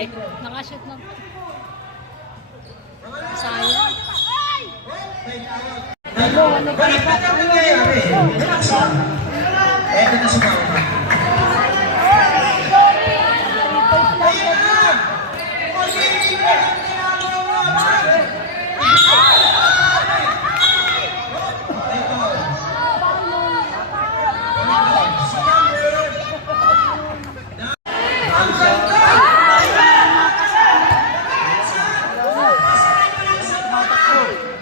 Ay, nakashoot na. Sayang. Ano ba nangyayari? Relax lang. Eto na si Mama. Ayun na!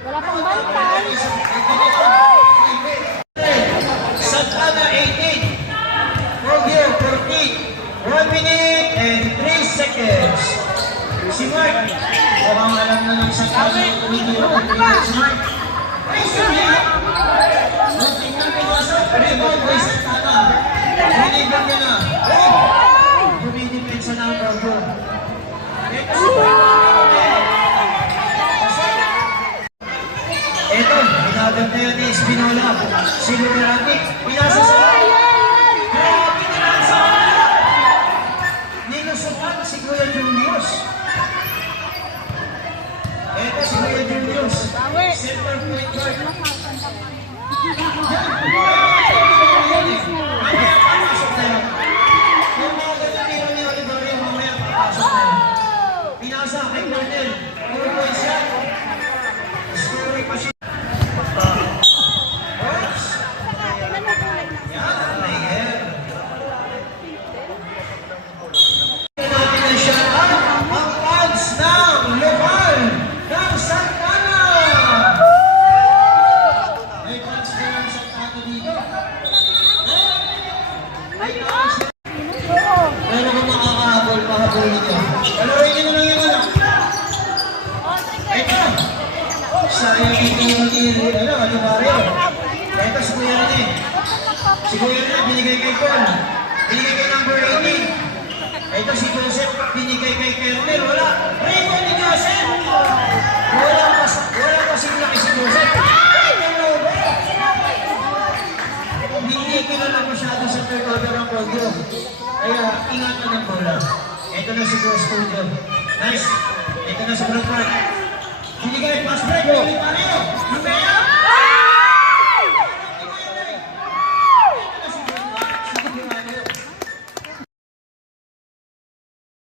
Wala pang bantay. Santana 18. Fogio 14. 1 minute and 3 seconds. Si Mark. Mukhang alam na ng Santana. Si Mark. Ay, sorry! Tingnan ko sa rebound by Santana. Binibang niya na. Bumidipinsa na ang Fogio. Ito, hinaganda yun ni Espinola. Si Lumerati, pinasa sa grabe pinasa! Nilusukan si Kuya Julius. Ito si Kuya Julius. Silver point guard. Mamaya papasok na yun. Kung mga ganun tiro ni Oliverio, mamaya papasok na yun. Pinasa kay Cornel. 2 points yan. Scoring pa siya. Meron kang makakahabol, pahabulin niyo. Palawin niyo na lang yung anak. Ito! Sayang ito ano Mario? Ito si Kuya Rene. Si Kuya Rene, binigay kay Con. Binigay kay number 18. Ito si Joseph, binigay kay Kernel. Wala. Raymond ni Joseph! Wala kasing laki si Joseph. Hindi kilala masyado sa third order ng program. Kaya ingatan ng bola. Ito na si Ghost Studio. Nice. Ito na si Brooklyn. Binigay pass break. Mario. Mario.